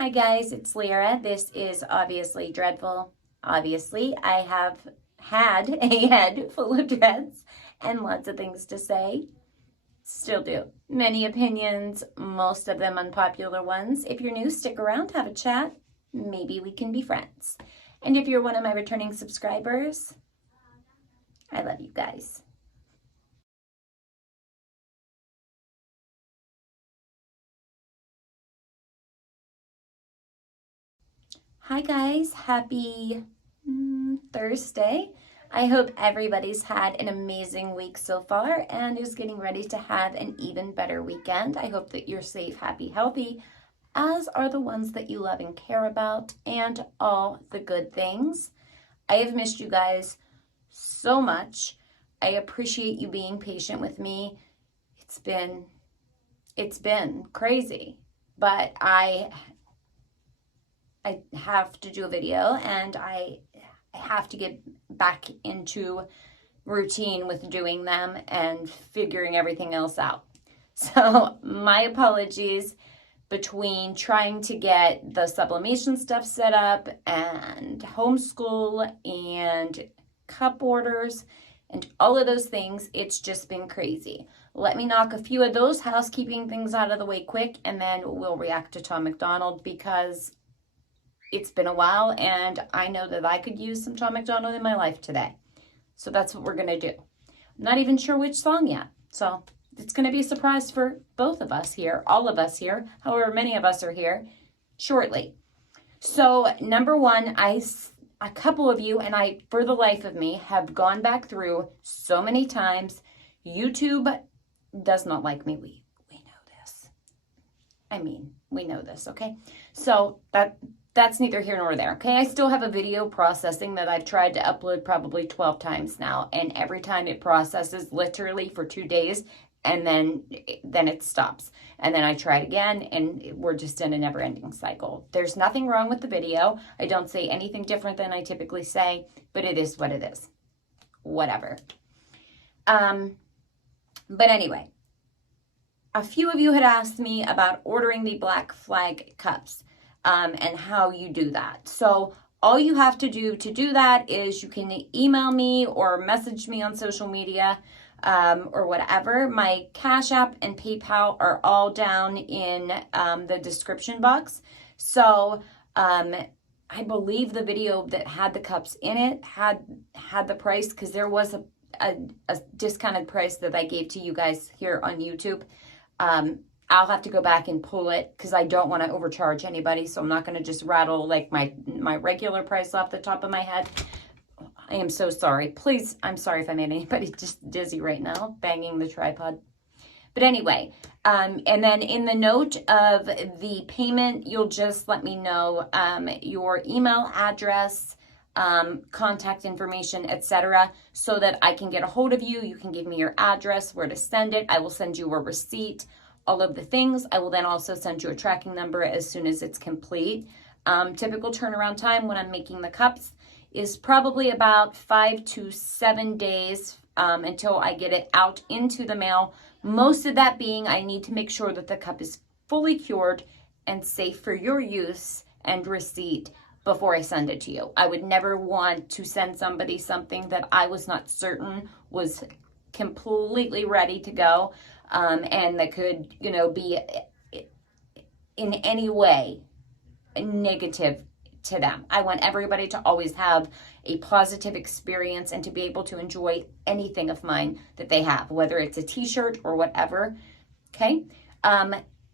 Hi guys, it's Lyra. This is Obviously Dreadful. Obviously, I have had a head full of dreads and lots of things to say. Still do. Many opinions, most of them unpopular ones. If you're new, stick around, have a chat. Maybe we can be friends. And if you're one of my returning subscribers, I love you guys. Hi guys, happy Thursday. I hope everybody's had an amazing week so far and is getting ready to have an even better weekend. I hope that you're safe, happy, healthy, as are the ones that you love and care about, and all the good things. I have missed you guys so much. I appreciate you being patient with me. It's been crazy, but I have to do a video and I have to get back into routine with doing them and figuring everything else out. So my apologies between trying to get the sublimation stuff set up and homeschool and cup orders and all of those things. It's just been crazy. Let me knock a few of those housekeeping things out of the way quick, and then we'll react to Tom MacDonald, because it's been a while and I know that I could use some Tom MacDonald in my life today. So that's what we're going to do. I'm not even sure which song yet. So it's going to be a surprise for both of us here, all of us here, however many of us are here, shortly. So number one, a couple of you, and I, for the life of me, have gone back through so many times. YouTube does not like me. We know this. I mean, we know this, okay? So that's neither here nor there, okay? I still have a video processing that I've tried to upload probably 12 times now, and every time it processes literally for 2 days, and then it stops. And then I try it again, and we're just in a never-ending cycle. There's nothing wrong with the video. I don't say anything different than I typically say, but it is what it is. Whatever. But anyway, a few of you had asked me about ordering the Black Flag cups. And how you do that. So all you have to do that is you can email me or message me on social media or whatever. My Cash App and PayPal are all down in the description box. So I believe the video that had the cups in it had the price, because there was a discounted price that I gave to you guys here on YouTube. I'll have to go back and pull it because I don't want to overcharge anybody. So I'm not going to just rattle like my regular price off the top of my head. I am so sorry. Please, I'm sorry if I made anybody just dizzy right now, banging the tripod. But anyway, and then in the note of the payment, you'll just let me know your email address, contact information, etc., so that I can get a hold of you. You can give me your address, where to send it. I will send you a receipt. All of the things. I will then also send you a tracking number as soon as it's complete. Typical turnaround time when I'm making the cups is probably about 5 to 7 days until I get it out into the mail. Most of that being, I need to make sure that the cup is fully cured and safe for your use and receipt before I send it to you. I would never want to send somebody something that I was not certain was completely ready to go. And that could, be in any way negative to them. I want everybody to always have a positive experience and to be able to enjoy anything of mine that they have, whether it's a t-shirt or whatever, okay?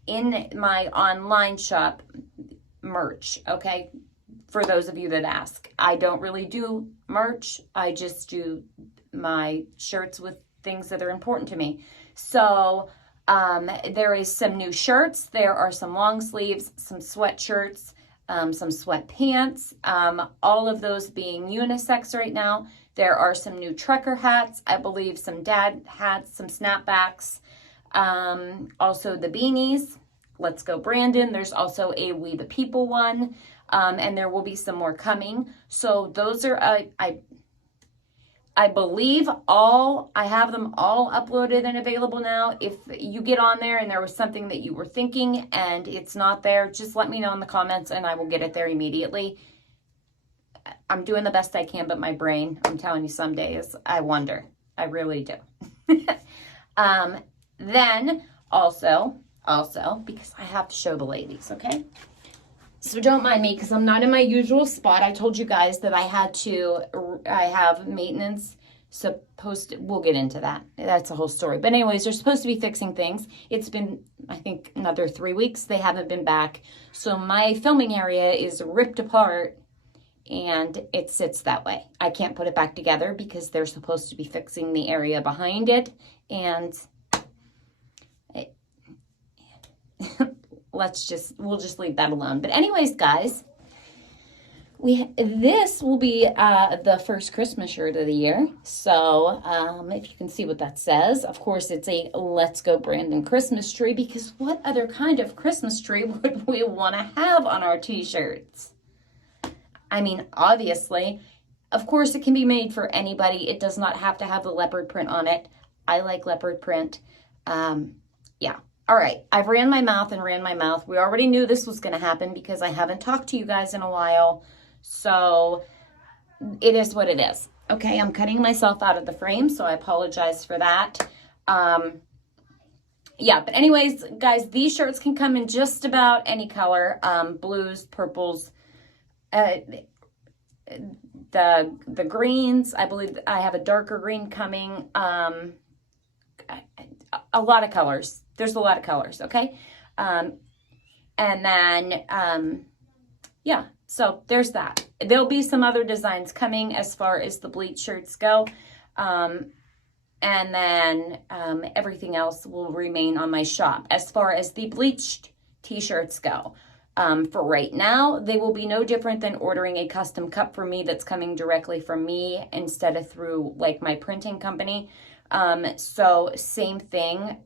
In my online shop, merch, okay? For those of you that ask, I don't really do merch. I just do my shirts with things that are important to me. So there is some new shirts. There are some long sleeves, some sweatshirts, some sweatpants, all of those being unisex right now. There are some new trucker hats, I believe some dad hats, some snapbacks, also the beanies. Let's go Brandon. There's also a We the People one, and there will be some more coming. So those are, I believe I have them all uploaded and available now. If you get on there and there was something that you were thinking and it's not there, just let me know in the comments and I will get it there immediately. I'm doing the best I can, but my brain, I'm telling you, some days I wonder. I really do. Then also, because I have to show the ladies, okay? So don't mind me because I'm not in my usual spot. I told you guys that I have maintenance we'll get into that. That's a whole story. But anyways, they're supposed to be fixing things. It's been, I think, another 3 weeks. They haven't been back. So my filming area is ripped apart and it sits that way. I can't put it back together because they're supposed to be fixing the area behind it. And we'll just leave that alone. But anyways, guys, this will be the first Christmas shirt of the year. So if you can see what that says, of course, it's a Let's Go Brandon Christmas tree, because what other kind of Christmas tree would we want to have on our t-shirts? I mean, obviously, of course, it can be made for anybody. It does not have to have the leopard print on it. I like leopard print. Yeah. All right. I've ran my mouth. We already knew this was going to happen because I haven't talked to you guys in a while. So it is what it is. Okay. I'm cutting myself out of the frame, so I apologize for that. Yeah. But anyways, guys, these shirts can come in just about any color. Blues, purples, the greens. I believe I have a darker green coming. A lot of colors. There's a lot of colors, okay? And then, yeah, so there's that. There'll be some other designs coming as far as the bleach shirts go. And then everything else will remain on my shop. As far as the bleached t-shirts go, for right now, they will be no different than ordering a custom cup for me that's coming directly from me instead of through like my printing company. So same thing.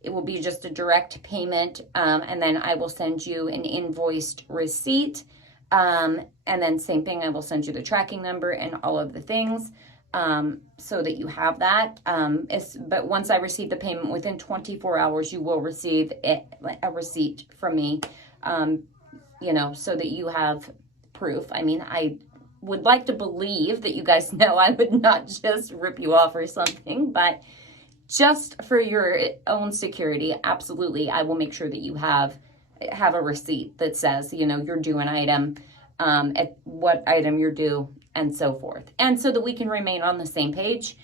It will be just a direct payment. And then I will send you an invoiced receipt. And then same thing, I will send you the tracking number and all of the things, so that you have that. But once I receive the payment within 24 hours, you will receive a receipt from me, so that you have proof. I mean, I would like to believe that you guys know I would not just rip you off or something, but just for your own security, absolutely, I will make sure that you have a receipt that says, you're due an item, at what item you're due, and so forth. And so that we can remain on the same page.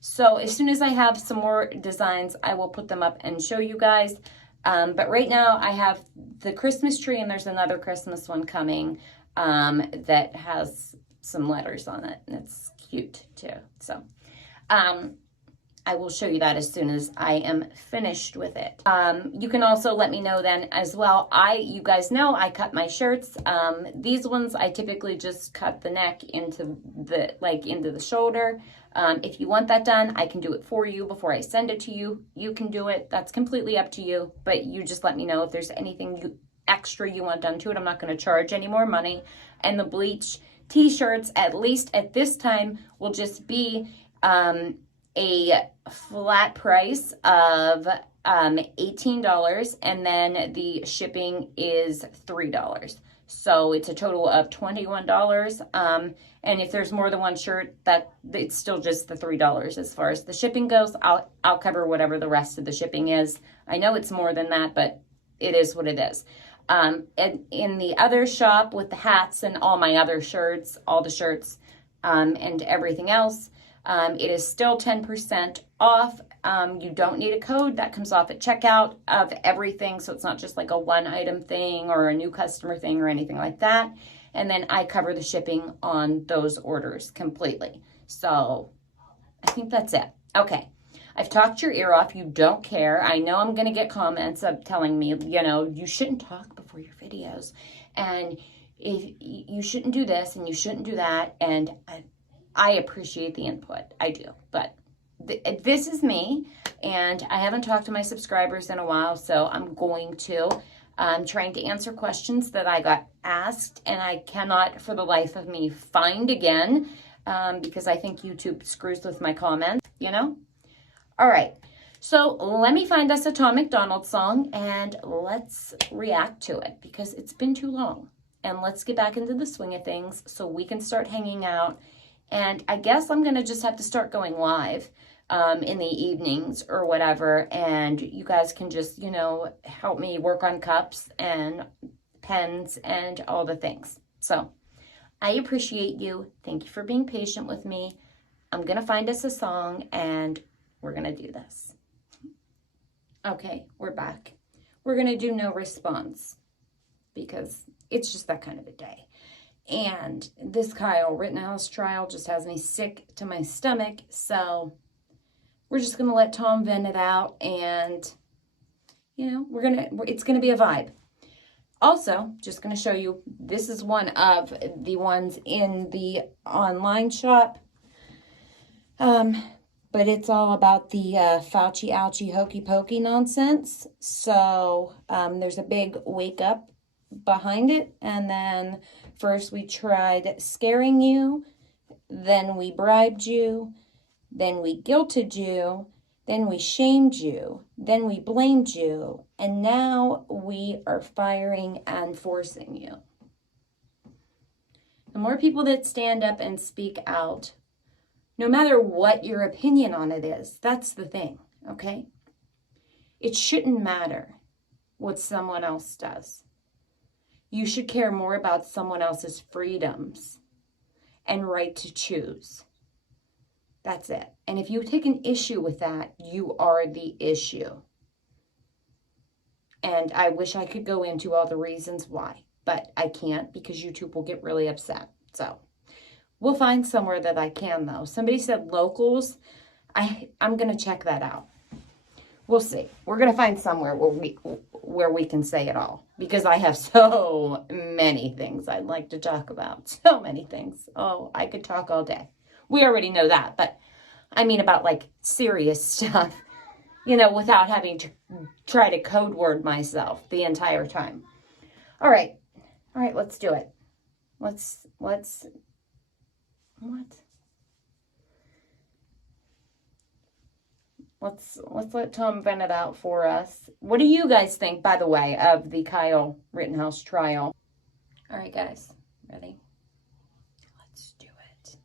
So as soon as I have some more designs, I will put them up and show you guys. But right now I have the Christmas tree, and there's another Christmas one coming that has some letters on it, and it's cute too. So I will show you that as soon as I am finished with it. You can also let me know then as well. You guys know I cut my shirts. These ones I typically just cut the neck into the shoulder. If you want that done, I can do it for you before I send it to you. You can do it. That's completely up to you. But you just let me know if there's anything extra you want done to it. I'm not going to charge any more money. And the bleach t-shirts, at least at this time, will just be a flat price of $18, and then the shipping is $3. So it's a total of $21. And if there's more than one shirt, it's still just the $3. As far as the shipping goes, I'll cover whatever the rest of the shipping is. I know it's more than that, but it is what it is. And in the other shop with the hats and all my other shirts, all the shirts, and everything else, it is still 10% off. You don't need a code. That comes off at checkout of everything. So it's not just like a one item thing or a new customer thing or anything like that. And then I cover the shipping on those orders completely. So I think that's it. Okay. I've talked your ear off. You don't care. I know I'm going to get comments of telling me, you shouldn't talk before your videos. And if you shouldn't do this and you shouldn't do that. And I appreciate the input. I do. But this is me, and I haven't talked to my subscribers in a while, so I'm going to. I'm trying to answer questions that I got asked, and I cannot for the life of me find again because I think YouTube screws with my comments, you know? All right. So let me find us a Tom MacDonald song and let's react to it because it's been too long. And let's get back into the swing of things so we can start hanging out. And I guess I'm going to just have to start going live in the evenings or whatever. And you guys can just, you know, help me work on cups and pens and all the things. So I appreciate you. Thank you for being patient with me. I'm going to find us a song and we're going to do this. Okay, we're back. We're going to do no response because it's just that kind of a day. And this Kyle Rittenhouse trial just has me sick to my stomach. So we're just going to let Tom vent it out and, you know, it's going to be a vibe. Also, just going to show you, this is one of the ones in the online shop. But it's all about the Fauci, ouchie, hokey pokey nonsense. So there's a big wake up behind it. And then first we tried scaring you. Then we bribed you. Then we guilted you. Then we shamed you. Then we blamed you. And now we are firing and forcing you. The more people that stand up and speak out, no matter what your opinion on it is, that's the thing, okay? It shouldn't matter what someone else does. You should care more about someone else's freedoms and right to choose. That's it. And if you take an issue with that, you are the issue. And I wish I could go into all the reasons why, but I can't because YouTube will get really upset. So we'll find somewhere that I can, though. Somebody said locals. I'm going to check that out. We'll see. We're going to find somewhere where we can say it all. Because I have so many things I'd like to talk about. So many things. Oh, I could talk all day. We already know that. But I mean about, like, serious stuff. You know, without having to try to code word myself the entire time. All right. All right, let's do it. Let's... What? Let's let Tom vent it out for us. What do you guys think, by the way, of the Kyle Rittenhouse trial? All right, guys. Ready? Let's do it.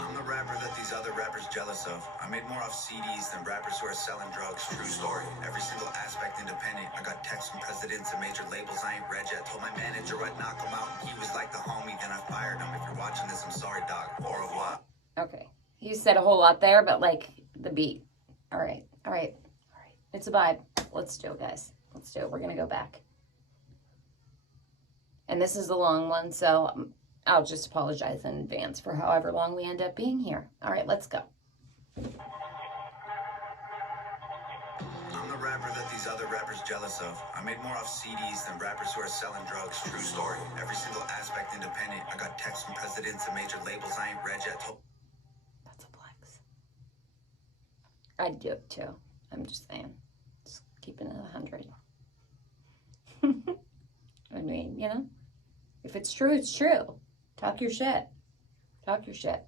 I'm the rapper that these other rappers jealous of. I made more off CDs than rappers who are selling drugs. True story. Every single aspect independent. I got texts from presidents and major labels I ain't read yet. Told my manager I'd knock him out. He was like the homie, then I fired him. If you're watching this, I'm sorry, dog. Au revoir. Okay. You said a whole lot there, but like the beat. All right. All right. All right. It's a vibe. Let's do it, guys. Let's do it. We're going to go back. And this is a long one, so I'll just apologize in advance for however long we end up being here. All right, let's go. I'm the rapper that these other rappers jealous of. I made more off CDs than rappers who are selling drugs. True story. Every single aspect independent. I got texts from presidents and major labels I ain't read yet. That's a flex. I'd do it too. I'm just saying. Just keeping it 100. I mean, you know, if it's true, it's true. Talk your shit. Talk your shit.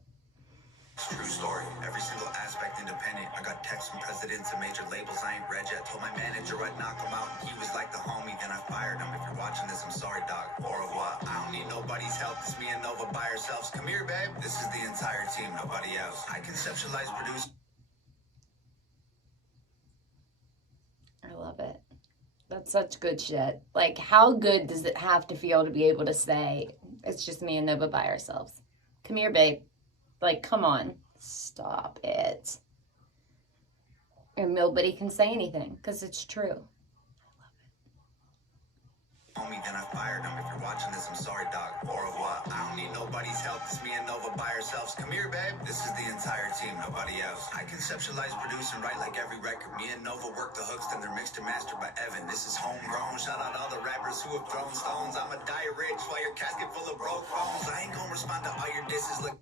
True story. Every single aspect independent. I got texts from presidents and major labels I ain't read yet. Told my manager I'd knock him out. He was like the homie, then I fired him. If you're watching this, I'm sorry, dog. Au revoir. I don't need nobody's help. It's me and Nova by ourselves. Come here, babe. This is the entire team, nobody else. I conceptualize, produce. I love it. That's such good shit. Like, how good does it have to feel to be able to say, it's just me and Nova by ourselves? Come here, babe. Like, come on. Stop it. And nobody can say anything, because it's true. Homie, then I fired him. If you're watching this, I'm sorry, dog. Au revoir. I don't need nobody's help. It's me and Nova by ourselves. Come here, babe. This is the entire team, nobody else. I conceptualize, produce, and write like every record. Me and Nova work the hooks, then they're mixed and mastered by Evan. This is homegrown. Shout out all the rappers who have thrown stones. I'ma die rich while your casket full of broke bones. I ain't gonna respond to all your disses. Look,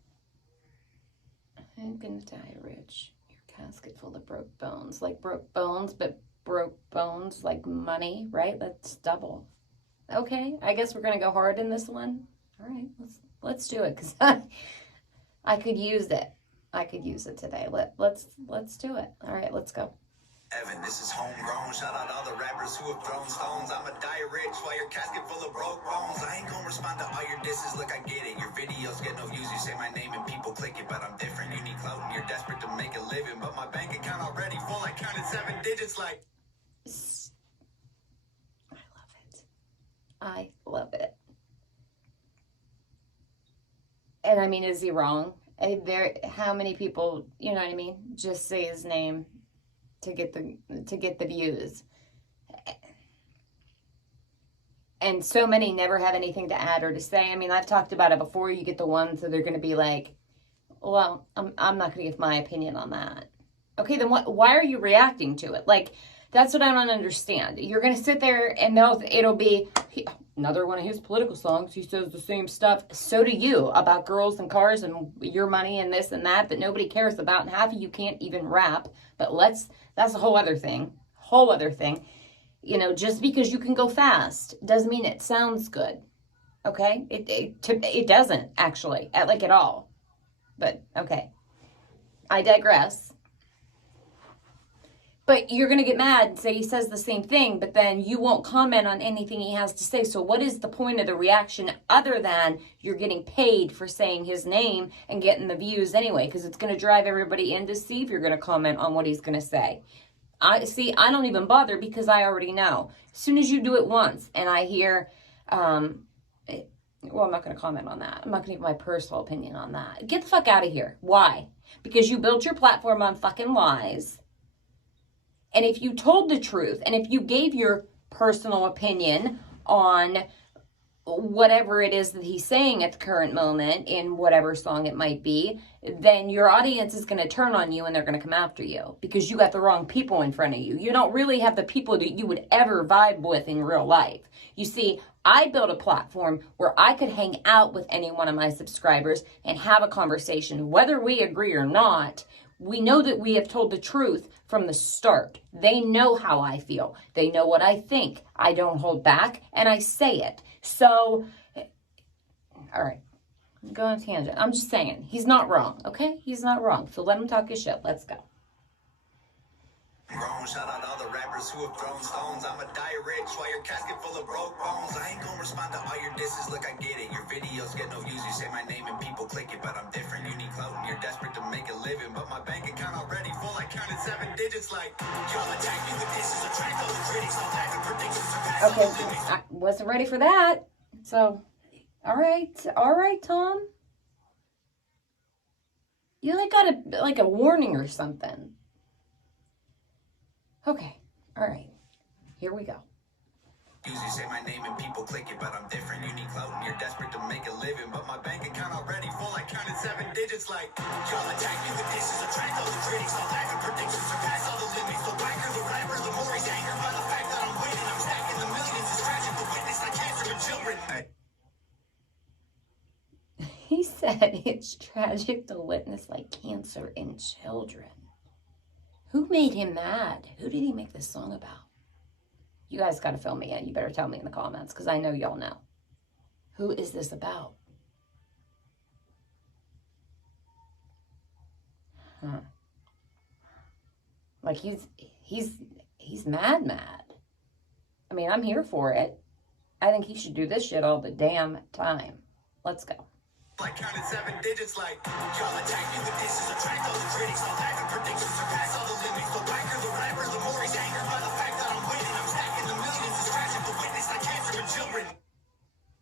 I'm gonna die rich. Your casket full of broke bones. Like broke bones, but broke bones like money, right? That's double. Okay, I guess we're gonna go hard in this one. All right, let's do it, because I could use it. I could use it today. Let's do it. All right, let's go. Evan, this is homegrown. Shout out all the rappers who have thrown stones. I'ma die rich while your casket full of broke bones. I ain't gonna respond to all your disses. Look, I get it. Your videos get no views. You say my name and people click it, but I'm different. You need clout and you're desperate to make a living. But my bank account already full. I counted 7 digits like. I love it. And I mean, is he wrong? How many people, you know what I mean, just say his name to get the views? And so many never have anything to add or to say. I mean, I've talked about it before. You get the ones that they're going to be like, well, I'm not going to give my opinion on that. Okay, then why are you reacting to it? Like, that's what I don't understand. You're going to sit there and it'll be another one of his political songs. He says the same stuff. So do you, about girls and cars and your money and this and that nobody cares about. And half of you can't even rap. But that's a whole other thing. You know, just because you can go fast doesn't mean it sounds good. Okay? It doesn't, actually, at all. But, okay. I digress. But you're going to get mad and say he says the same thing, but then you won't comment on anything he has to say. So what is the point of the reaction other than you're getting paid for saying his name and getting the views anyway? Because it's going to drive everybody in to see if you're going to comment on what he's going to say. I don't even bother because I already know. As soon as you do it once and I hear, well, I'm not going to comment on that. I'm not going to give my personal opinion on that. Get the fuck out of here. Why? Because you built your platform on fucking lies. And if you told the truth, and if you gave your personal opinion on whatever it is that he's saying at the current moment, in whatever song it might be, then your audience is going to turn on you and they're going to come after you because you got the wrong people in front of you. You don't really have the people that you would ever vibe with in real life. You see, I built a platform where I could hang out with any one of my subscribers and have a conversation. Whether we agree or not, we know that we have told the truth from the start. They know how I feel. They know what I think. I don't hold back, and I say it. So, all right, go on a tangent. I'm just saying, he's not wrong, okay? He's not wrong. So let him talk his shit. Let's go. Grown, shout out all the rappers who have thrown stones. I'ma die rich while your casket full of broke bones. I ain't gonna respond to all your disses. Look, I get it. Your videos get no views. You say my name and people click it, but I'm different. You need clout and you're desperate to make a living. But my bank account already full. I counted 7 digits like y'all attack me with disses. Attract all the critics. All type of predictions. Okay, I wasn't ready for that. So, all right, Tom. You got a warning or something. Okay, all right, here we go. Usually say my name and people click it, but I'm different. You need clout and you're desperate to make a living. But my bank account already full. I counted 7 digits like y'all attack me with disses. Attract all the critics. All type of predictions. Surpass all the limits. The whacker, the rapper, the more he's angered by the fact that I'm winning. I'm stacking the millions. It's tragic. The witness like cancer in children. He said it's tragic to witness like cancer in children. Who made him mad? Who did he make this song about? You guys got to fill me in. You better tell me in the comments because I know y'all know. Who is this about? Huh. Like he's mad. I mean, I'm here for it. I think he should do this shit all the damn time. Let's go. I counted 7 digits like y'all attack me with disses. Attract all the critics. All type of predictions. Surpass all the limits. The whacker, the rapper, the more he's angered by the fact that I'm winning. I'm stacking the millions. It's tragic. The witness like cancer in children.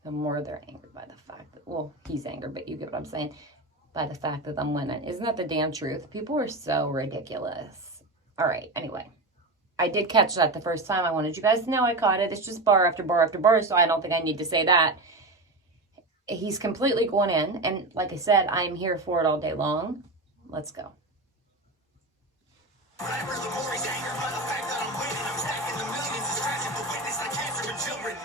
The more they're angered by the fact that, well, he's angered, but you get what I'm saying, by the fact that I'm winning. Isn't that the damn truth? People are so ridiculous. All right, anyway. I did catch that the first time. I wanted you guys to know I caught it. It's just bar after bar after bar, so I don't think I need to say that. He's completely going in, and like I said, I am here for it all day long. Let's go.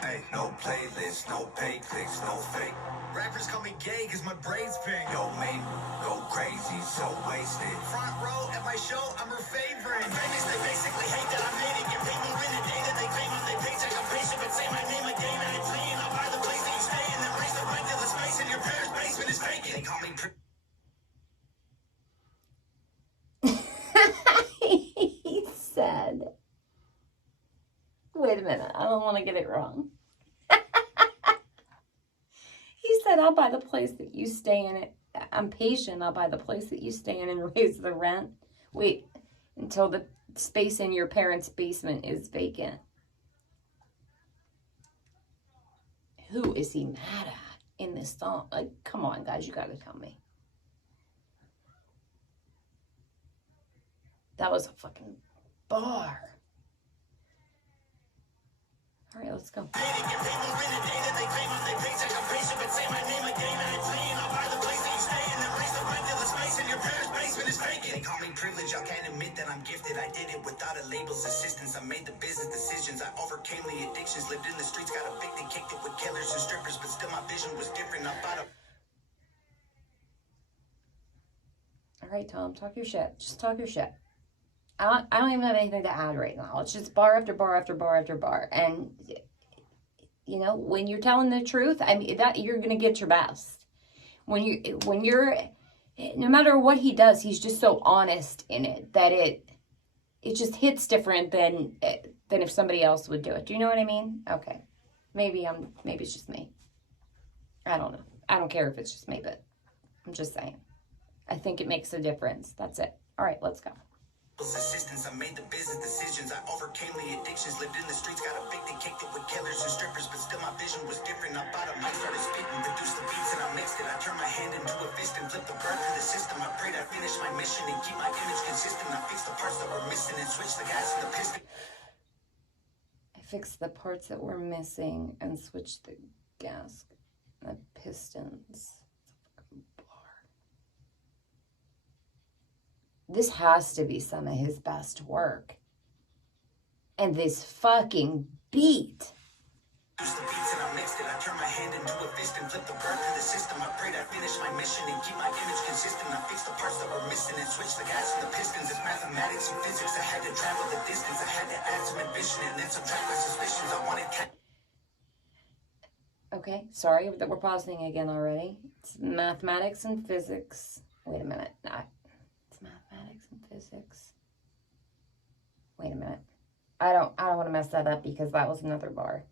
Hey, no playlist, no pay clicks, no fake. Rappers call me gay cause my braids pink. Yo, mate, go crazy, so wasted. Front row at my show, I'm her favorite. I'm famous, they basically hate that I made it. Get paid more in the day that they claim on their paycheck. I'm patient, but say my name like Damon. Wait a minute. I don't want to get it wrong. He said, I'll buy the place that you stay in. I'm patient. I'll buy the place that you stay in and raise the rent. Wait until the space in your parents' basement is vacant. Who is he mad at in this song? Like, come on, guys, you gotta tell me. That was a fucking bar. All right, let's go. They call me privileged, I can't admit that I'm gifted. I did it without a label's assistance. I made the business decisions. I overcame the addictions. Lived in the streets, got evicted, kicked it with killers and strippers. But still my vision was different. I bought a... All right, Tom, talk your shit. Just talk your shit. I don't even have anything to add right now. It's just bar after bar after bar after bar. And, you know, when you're telling the truth, I mean, that you're going to get your best. When you're, no matter what he does, he's just so honest in it that it just hits different than if somebody else would do it. Do you know what I mean? Okay. Maybe it's just me. I don't know. I don't care if it's just me, but I'm just saying. I think it makes a difference. That's it. All right, let's go. Assistance, I made the business decisions. I overcame the addictions. Lived in the streets, got evicted, kicked it with killers and strippers. But still my vision was different. I bought a mic, started spitting, produced the beats and I mixed it. I turned my hand into a fist and flipped the bird through the system. I prayed I finish my mission and keep my image consistent. I fixed the parts that were missing and switched the gas and the piston. I fixed the parts that were missing and switched the gas and the pistons. This has to be some of his best work. And this fucking beat. Use the beats and I mixed it. I turned my hand into a fist and flipped the bird through the system. I prayed I finish my mission and keep my image consistent. I fixed the parts that were missing and switched the gas and the pistons. It's mathematics and physics. I had to travel the distance. I had to add some ambition and then subtract my suspicions. I wanted... Okay, sorry that we're pausing again already. It's mathematics and physics. Wait a minute. Mathematics and physics. Wait a minute. I don't want to mess that up because that was another bar.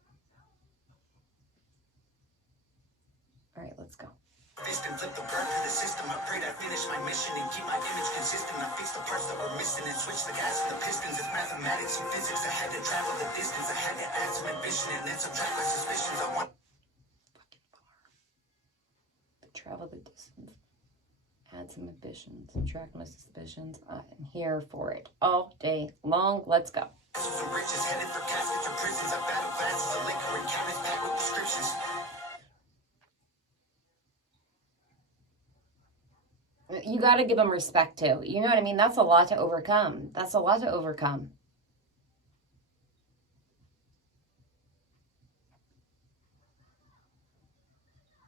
All right, let's go. Fist and flip the bird through the system. I prayed I finish my mission and keep my image consistent. I fixed the parts that were missing and switched the gas and the pistons. It's mathematics and physics. I had to travel the distance. I had to add some ambition and then subtract my suspicions. I want fucking bar. Travel the distance. Add some ambitions, subtract my suspicions. I'm here for it all day long. Let's go. some riches headed for caskets or prisons. I battle glasses of liquor and cabinets packed with prescriptions. You got to give them respect too. You know what I mean? That's a lot to overcome. That's a lot to overcome.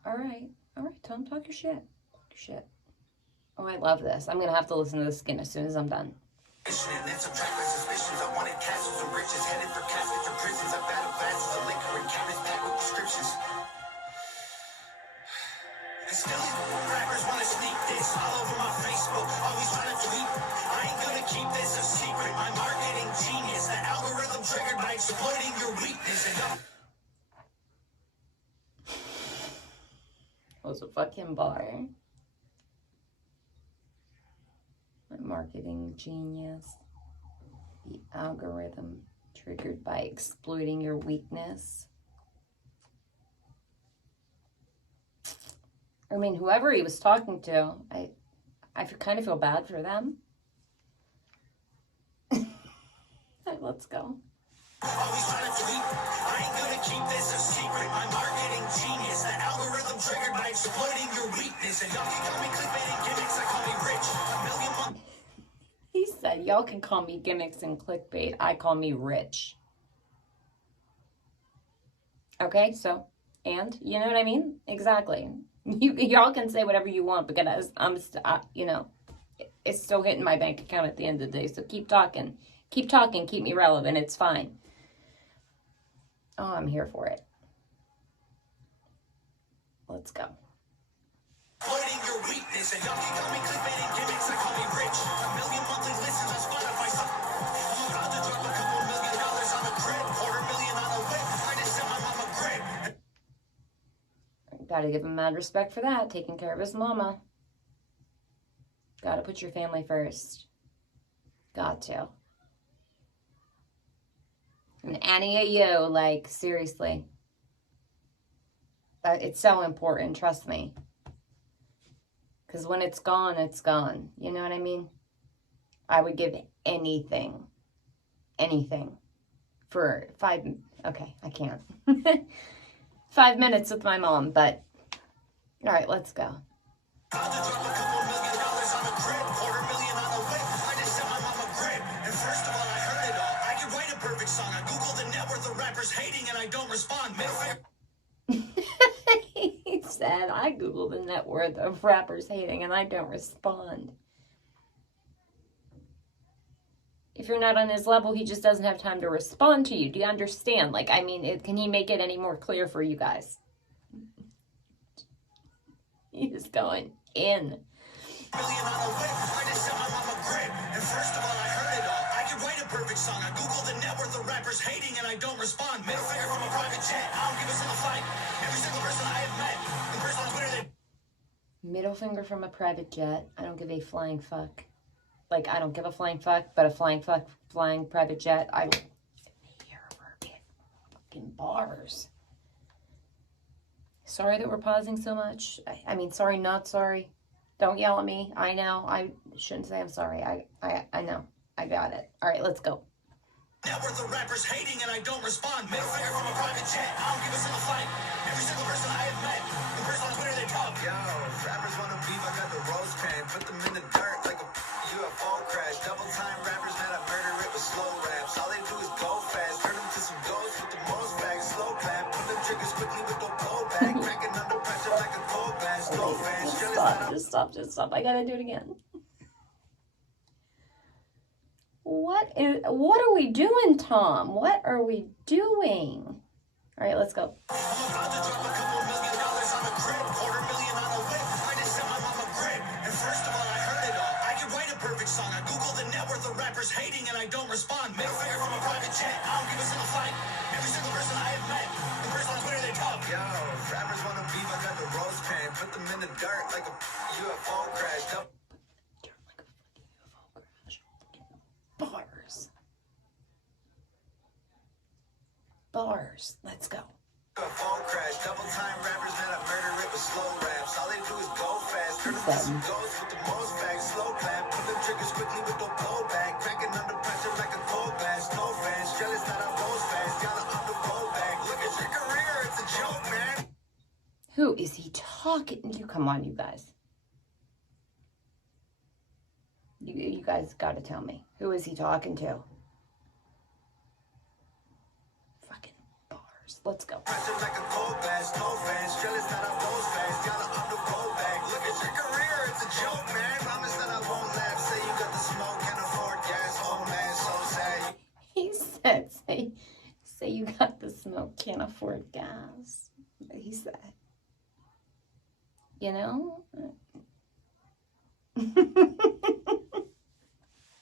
All right, Tom, talk your shit. Talk your shit. Oh, I love this. I'm going to have to listen to this again as soon as I'm done. And then subtract my suspicions. I wanted castles and riches headed for caskets or prisons. I battle glasses of liquor and cabinets packed with prescriptions. And still, rappers want to sneak this all over my Facebook. Always trying to tweet. I ain't gonna keep this a secret. My marketing genius. The algorithm triggered by exploiting your weakness. And That was a fucking bar. My marketing genius. The algorithm triggered by exploiting your weakness. I mean, whoever he was talking to, I kind of feel bad for them. Let's go. always trying to tweet. I ain't gonna keep this a secret. My marketing genius. The algorithm triggered by exploiting your weakness. And y'all can call me clickbait and gimmicks. I call me rich. A million months. He said, y'all can call me gimmicks and clickbait. I call me rich. Okay, so, and, you know what I mean? Exactly. Y'all can say whatever you want because it's still hitting my bank account at the end of the day. So keep talking. Keep talking. Keep me relevant. It's fine. Oh, I'm here for it. Let's go. Exploiting your weakness. And y'all can call me clickbait and gimmicks. I call me rich. A million monthly listens on Spotify. I'm about to drop a couple $1 million on the credit. $250,000 Gotta give him mad respect for that. Taking care of his mama. Gotta put your family first. Got to. And any of you, like, seriously. It's so important, trust me. Because when it's gone, it's gone. You know what I mean? I would give anything for okay, I can't. 5 minutes with my mom, but all right, let's go. Hating and I don't respond. He said, I Googled the net worth of rappers hating and I don't respond. If you're not on his level, he just doesn't have time to respond to you. Do you understand? Like, I mean, can he make it any more clear for you guys? He's going in. Perfect song. I Googled the net worth of rappers hating and I don't respond. Middle finger from a private jet. I don't give a single fight. Every single person I have met. The person on Twitter that... Middle finger from a private jet. I don't give a flying fuck. Like, I don't give a flying fuck, but a flying fuck, flying private jet. I hear fucking bars. Sorry that we're pausing so much. I mean, sorry, not sorry. Don't yell at me. I know. I shouldn't say I'm sorry. I know. I got it. All right, let's go. Net worth of rappers hating and I don't respond. Middle finger from a private jet. I don't give a single fight. Every single person I have met. The person on Twitter they talk. Yo, rappers wanna beef. I got the rose pen. Put them in the dirt like a UFO crash. Double time rappers mad I murder it with slow raps. All they do is go fast. Turn them to some ghosts with the most bags. Slow clap. Put them triggers quickly with the blowback. Cracking under pressure like a cold blast. No fans. Just stop. I gotta do it again. What are we doing, Tom? What are we doing? All right, let's go. I'm about to drop a couple $1 million on a crib, $250,000 on a whip. I just sent my mom a grip. And first of all, I heard it all. I can write a perfect song. I Googled the net worth of rappers hating and I don't respond. Middle finger from a private jet. I don't give a single fight. Every single person I have met. The person on Twitter they talk. Yo, rappers wanna beef. I got the rose pen. Put them in the dirt like a UFO crash. Bars. Let's go. Phone crash. Double time rappers mad I murder it with slow raps. All they do is go fast. Turn them to some ghosts with the most bags. Slow clap. Put them triggers quickly with the blowback. Cracking under pressure like a cold blast. No fans. Jealous that I rose fast. Got an under blowback. Look at your career. It's a joke, man. Who is he talking to? Come on, you guys. You guys got to tell me. Who is he talking to? Let's go. Like a cold blast, no fans, jealous that I rose fast, got an under blowback. Look at your career, it's a joke, man. Promise that I won't laugh. Say you got the smoke, can't afford gas. Oh man, so sad. He said, say you got the smoke, can't afford gas. He said, you know?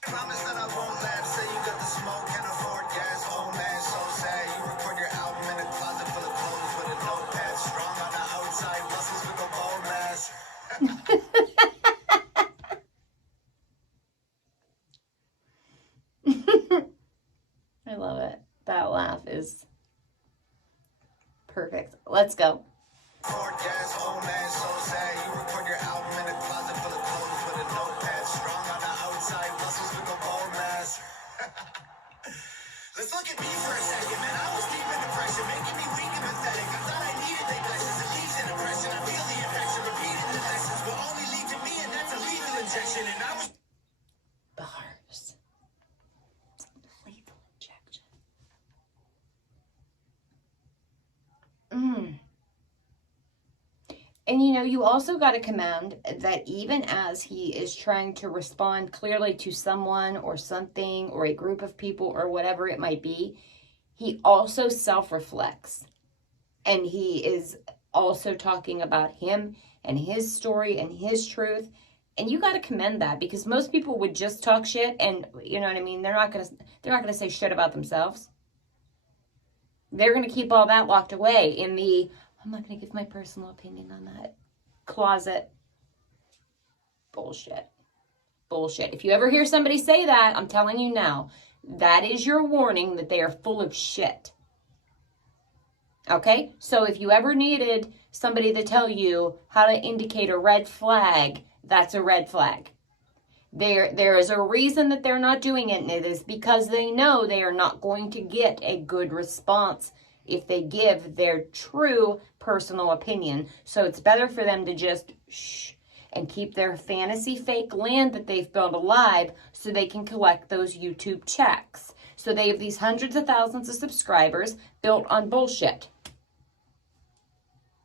Promise that I won't laugh. Say you got the smoke, can't afford gas. Oh man, so sad. You record your album in a closet full of clothes with a notepad. Strong on the outside, muscles with a bone mass. I love it. That laugh is perfect. Let's go. Gas, oh man, so sad. You record your album in a closet full of clothes with a notepad. Strong on the outside, muscles with a bone mass. Let's look at me for a second, man. I was deep in depression, making me weak and pathetic. I thought I needed their blessings, a legion impression. I feel the infection, repeating the lessons will only lead to me, and that's a lethal injection. And I was bars. It's a lethal injection. And you know, you also got to commend that even as he is trying to respond clearly to someone or something or a group of people or whatever it might be, he also self-reflects. And he is also talking about him and his story and his truth. And you got to commend that, because most people would just talk shit and, you know what I mean, they're not going to say shit about themselves. They're going to keep all that locked away in the I'm not going to give my personal opinion on that. Closet. Bullshit. Bullshit. If you ever hear somebody say that, I'm telling you now, that is your warning that they are full of shit. Okay? So if you ever needed somebody to tell you how to indicate a red flag, that's a red flag. There is a reason that they're not doing it, and it is because they know they are not going to get a good response if they give their true personal opinion. So it's better for them to just shh and keep their fantasy fake land that they've built alive so they can collect those YouTube checks. So they have these hundreds of thousands of subscribers built on bullshit.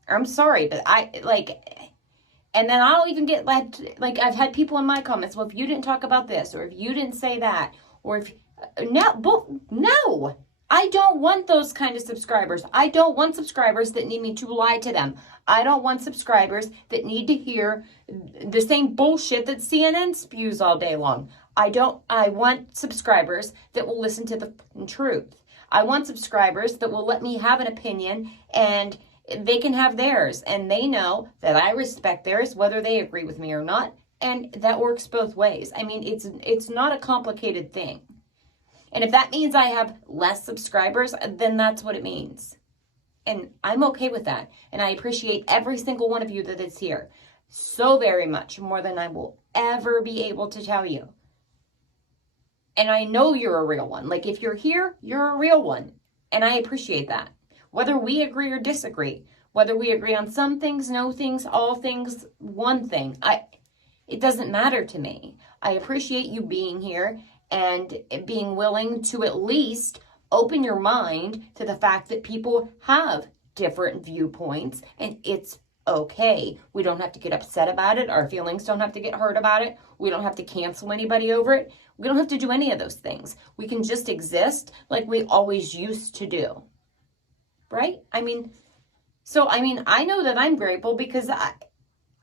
I'm sorry, but and then I'll even get like I've had people in my comments, well, if you didn't talk about this, or if you didn't say that, or if, no, I don't want those kind of subscribers. I don't want subscribers that need me to lie to them. I don't want subscribers that need to hear the same bullshit that CNN spews all day long. I want subscribers that will listen to the truth. I want subscribers that will let me have an opinion and they can have theirs, and they know that I respect theirs, whether they agree with me or not, and that works both ways. I mean, it's not a complicated thing. And if that means I have less subscribers, then that's what it means. And I'm okay with that. And I appreciate every single one of you that is here so very much, more than I will ever be able to tell you. And I know you're a real one. Like, if you're here, you're a real one. And I appreciate that. Whether we agree or disagree, whether we agree on some things, no things, all things, one thing, it doesn't matter to me. I appreciate you being here and being willing to at least open your mind to the fact that people have different viewpoints, and it's okay. We don't have to get upset about it. Our feelings don't have to get hurt about it. We don't have to cancel anybody over it. We don't have to do any of those things. We can just exist like we always used to do. Right? I know that I'm grateful because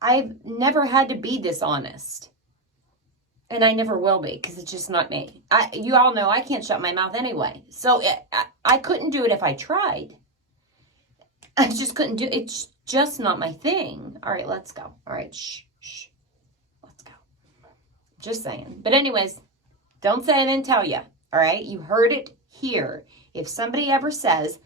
I've never had to be dishonest. And I never will be, because it's just not me. You all know I can't shut my mouth anyway. So I couldn't do it if I tried. I just couldn't do it. It's just not my thing. All right, let's go. All right, shh. Let's go. Just saying. But anyways, don't say I didn't tell you. All right? You heard it here. If somebody ever says,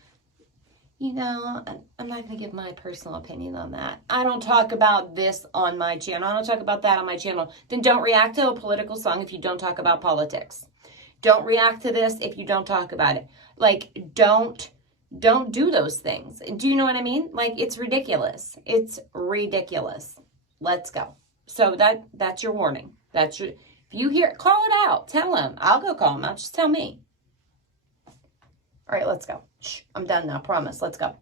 I'm not going to give my personal opinion on that. I don't talk about this on my channel. I don't talk about that on my channel. Then don't react to a political song if you don't talk about politics. Don't react to this if you don't talk about it. Like, don't do those things. Do you know what I mean? Like, it's ridiculous. It's ridiculous. Let's go. So that's your warning. If you hear, call it out. Tell them. I'll go call them out. Just tell me. All right, let's go. Shh, I'm done now. Promise. Let's go.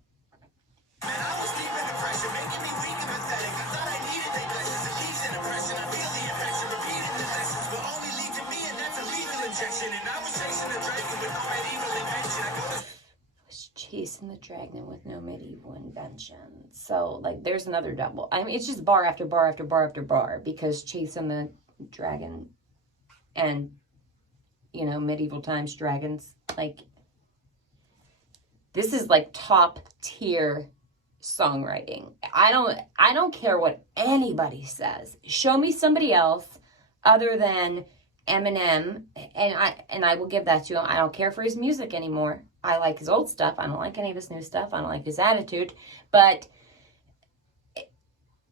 Chasing the dragon with no medieval invention. So, like, there's another double. I mean, it's just bar after bar after bar after bar, because chasing the dragon and, medieval times dragons, like, this is like top tier songwriting. I don't care what anybody says. Show me somebody else other than Eminem, and I will give that to him. I don't care for his music anymore. I like his old stuff. I don't like any of his new stuff. I don't like his attitude. But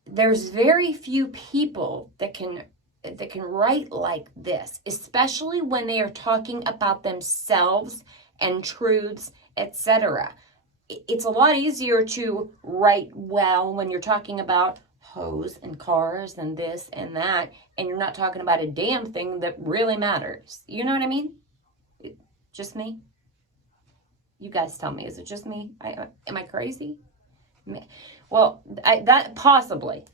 there's very few people that can write like this, especially when they are talking about themselves and truths, etc. It's a lot easier to write well when you're talking about hoes and cars and this and that, and you're not talking about a damn thing that really matters. You know what I mean? Just me? You guys tell me. Is it just me? Am I crazy? Well, that possibly,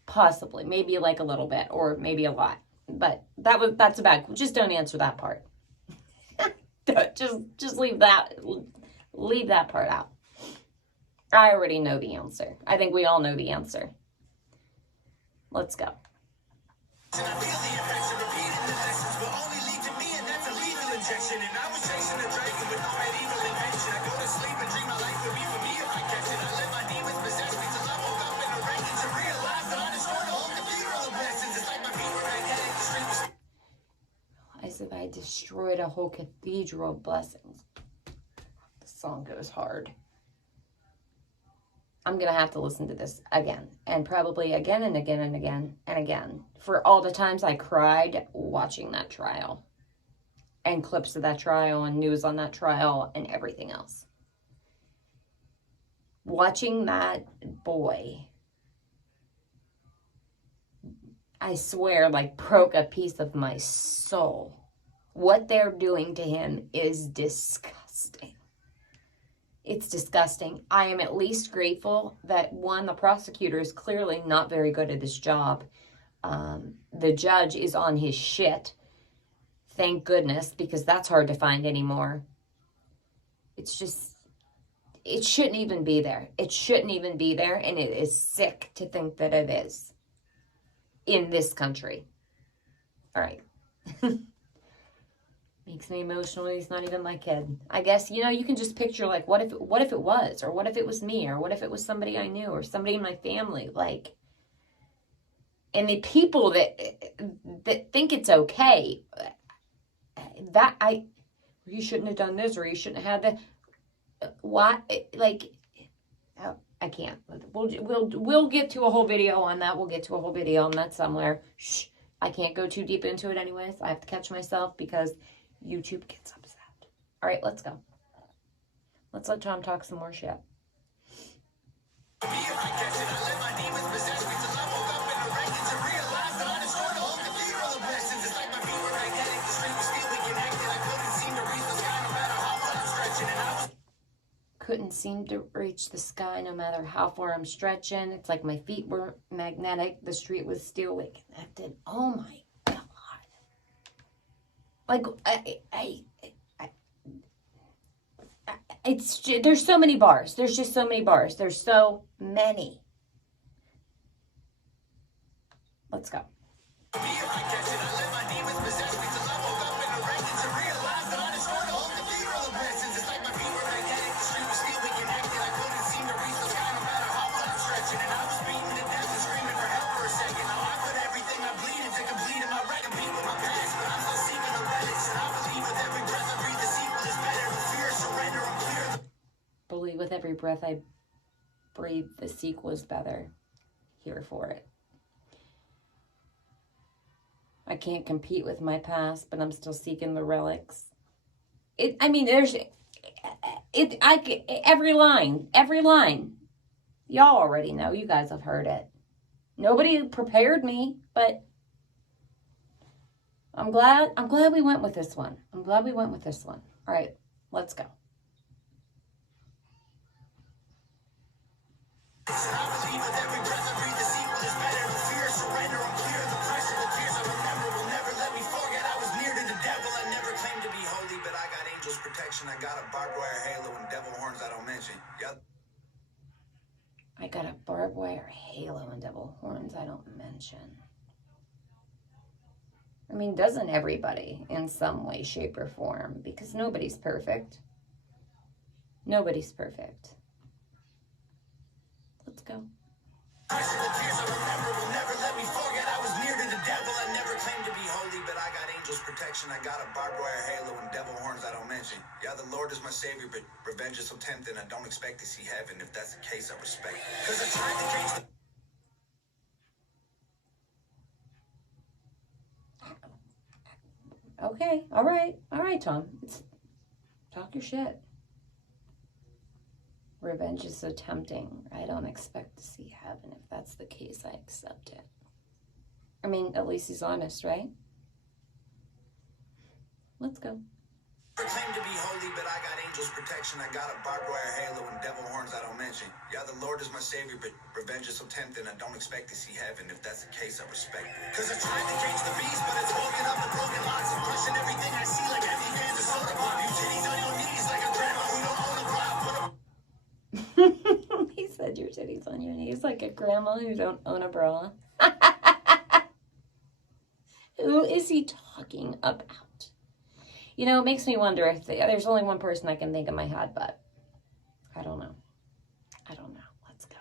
maybe like a little bit, or maybe a lot. But that's about. Just don't answer that part. just leave that part out. I already know the answer. I think we all know the answer. Let's go. destroyed a whole cathedral of blessings. The song goes hard. I'm going to have to listen to this again, and probably again and again and again and again, for all the times I cried watching that trial, and clips of that trial, and news on that trial, and everything else. Watching that boy, I swear, like, broke a piece of my soul. What they're doing to him is disgusting. It's disgusting. I am at least grateful that, one, the prosecutor is clearly not very good at his job. The judge is on his shit. Thank goodness, because that's hard to find anymore. It's just, it shouldn't even be there. It shouldn't even be there, and it is sick to think that it is in this country. All right. Makes me emotional. He's not even my kid. I guess, you know, you can just picture, like, what if it was, or what if it was me, or what if it was somebody I knew, or somebody in my family, like, and the people that think it's okay, you shouldn't have done this, or you shouldn't have had that. Why? Like, I can't. We'll get to a whole video on that. We'll get to a whole video on that somewhere. Shh. I can't go too deep into it anyways. I have to catch myself because YouTube gets upset. All right, let's go. Let's let Tom talk some more shit. Couldn't seem to reach the sky no matter how far I'm stretching. It's like my feet were magnetic. The street was still connected. Oh my God. Like, there's so many bars. There's just so many bars. There's so many. Let's go. Believe with every breath I breathe, the sequel is better. Here for it. I can't compete with my past, but I'm still seeking the relics. Every line. Y'all already know. You guys have heard it. Nobody prepared me, but I'm glad we went with this one. All right, let's go. I got a barbed wire halo and devil horns I don't mention. Yep. I got a barbed wire halo and devil horns I don't mention. I mean, doesn't everybody in some way, shape, or form? Because nobody's perfect. Nobody's perfect. Let's go. Protection. I got a barbed wire halo and devil horns I don't mention. Yeah, the Lord is my savior, but revenge is so tempting. I don't expect to see heaven. If that's the case, I respect it. Because I tried to change. Okay, all right, Tom. Talk your shit. Revenge is so tempting. I don't expect to see heaven. If that's the case, I accept it. I mean, at least he's honest, right? Let's go. Proclaim to be holy, but I got angels protection. I got a barbed wire halo and devil horns I don't mention. Yeah, the Lord is my savior, but revenge is so tempting. I don't expect to see heaven. If that's the case, I respect it. Because I tried to change the beast, but it's woken up and broken locks. I'm crushing everything I see like every man's a soda pop. You titties on your knees like a grandma who don't own a bra. He said your titties on your knees like a grandma who don't own a bra. Who is he talking about? You know, it makes me wonder if there's only one person I can think in my head, but I don't know. Let's go.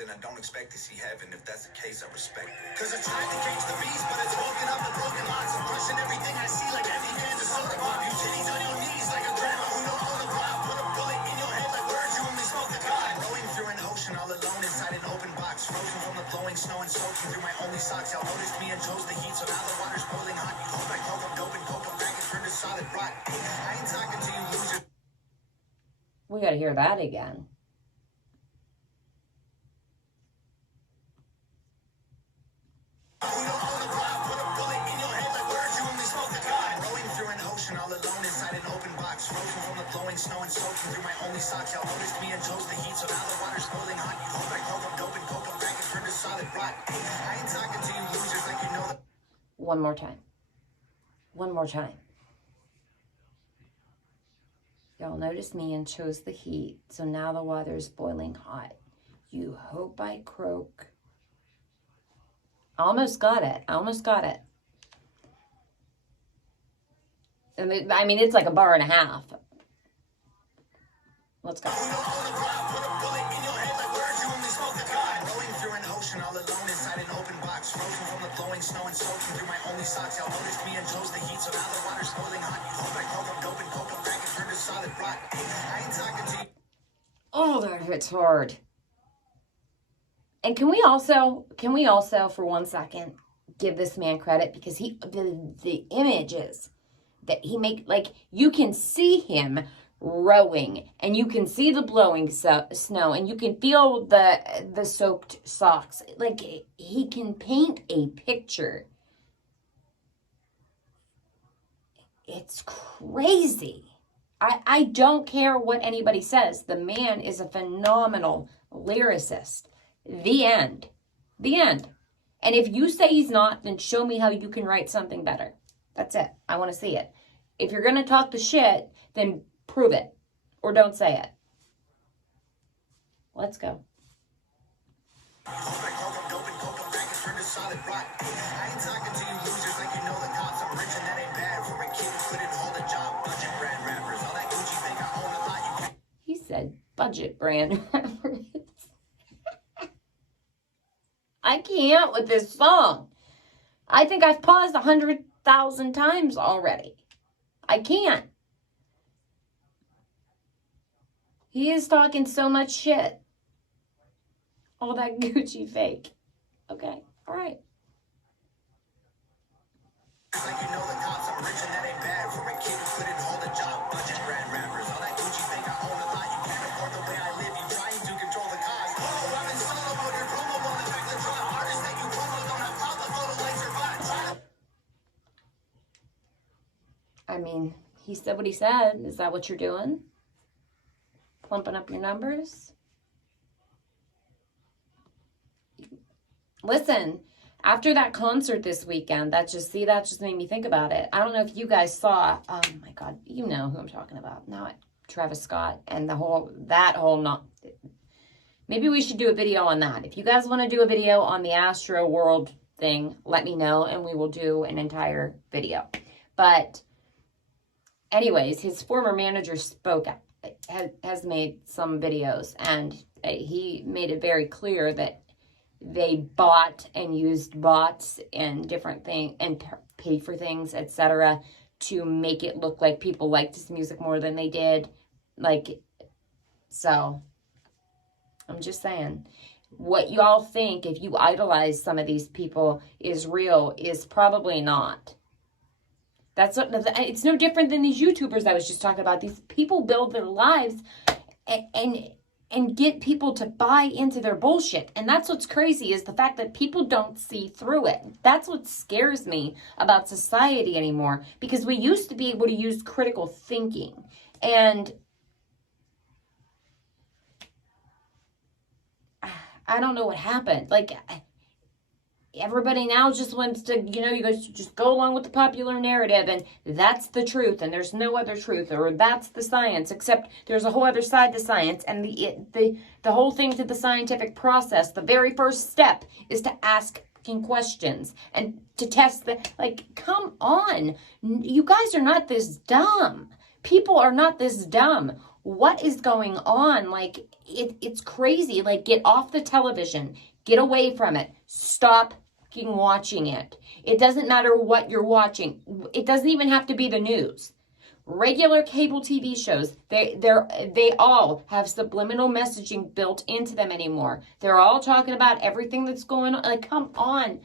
then I don't expect to see heaven. If that's the case, I respect it. Cause I tried to cage the beast, but it's woken up the broken locks. I'm crushing everything I see like empty cans of soda pop. You titties on your knees like a grandma who don't own a block. Put a bullet in your head like words you only spoke to God. Rowing through an ocean all alone inside an open box. Frozen from the blowing snow and soaking through my only socks. Y'all noticed me and chose the heat, so now the water's boiling hot. You hold like coke, I'm dope and coke, I'm back and turned to solid rock. I ain't talking to you losers. We gotta hear that again. Snow and soaking through my only socks. Y'all noticed me and chose the heat, so now the water's boiling hot. You hold like coke, I'm dope and coke, I'm back and turned to solid rock. I ain't talking to you losers like you know that. One more time. One more time. Y'all noticed me and chose the heat, so now the water's boiling hot. You hope I croak. Almost got it. Almost got it. I mean, it's like a bar and a half. Let's go. All alone inside an open box, frozen from the blowing snow and soaking through my only socks. Y'all noticed me and chose the heat, so now the water's boiling hot. You hold like coke, I'm dope and coke, I'm back and turned to solid rock. I ain't talking to you. Oh, that hits hard. And can we also for 1 second give this man credit, because the images that he make, like, you can see him rowing and you can see the blowing snow and you can feel the soaked socks. Like, he can paint a picture. It's crazy. I don't care what anybody says. The man is a phenomenal lyricist. The end. The end. And if you say he's not, then show me how you can write something better. That's it. I want to see it. If you're going to talk the shit, then prove it. Or don't say it. Let's go. He said budget brand. I can't with this song. I think I've paused 100,000 times already. I can't. He is talking so much shit. All that Gucci fake. Okay, all right. Like you know the cops are rich and that ain't bad for a kid who couldn't hold a job. Budget brand rappers, all that Gucci think I own a lot. You can't afford the way I live. You trying to control the cost. Oh, I'm in solo mode. Your promo won't affect the draw. Artists that you promo don't have pop. The photo likes your bot. I mean, he said what he said. Is that what you're doing? Plumping up your numbers? Listen, after that concert this weekend, that just made me think about it. I don't know if you guys saw, oh my God, you know who I'm talking about. Now, Travis Scott and maybe we should do a video on that. If you guys want to do a video on the Astro World thing, let me know and we will do an entire video. But anyways, his former manager has made some videos, and he made it very clear that they bought and used bots and different things and paid for things, etc., to make it look like people liked his music more than they did. Like, so I'm just saying, what y'all think, if you idolize some of these people, is real is probably not. That's what, it's no different than these YouTubers I was just talking about. These people build their lives and get people to buy into their bullshit. And that's what's crazy, is the fact that people don't see through it. That's what scares me about society anymore, because we used to be able to use critical thinking. And I don't know what happened. Like, everybody now just wants to, you guys just go along with the popular narrative, and that's the truth, and there's no other truth, or that's the science, except there's a whole other side to science, and the whole thing to the scientific process, the very first step is to ask questions and to test like, come on. You guys are not this dumb. People are not this dumb. what is going on? Like, it's crazy. Like, get off the television. Get away from it. Stop fucking watching it. It doesn't matter what you're watching. It doesn't even have to be the news. Regular cable TV shows, they all have subliminal messaging built into them anymore. They're all talking about everything that's going on. Like, come on.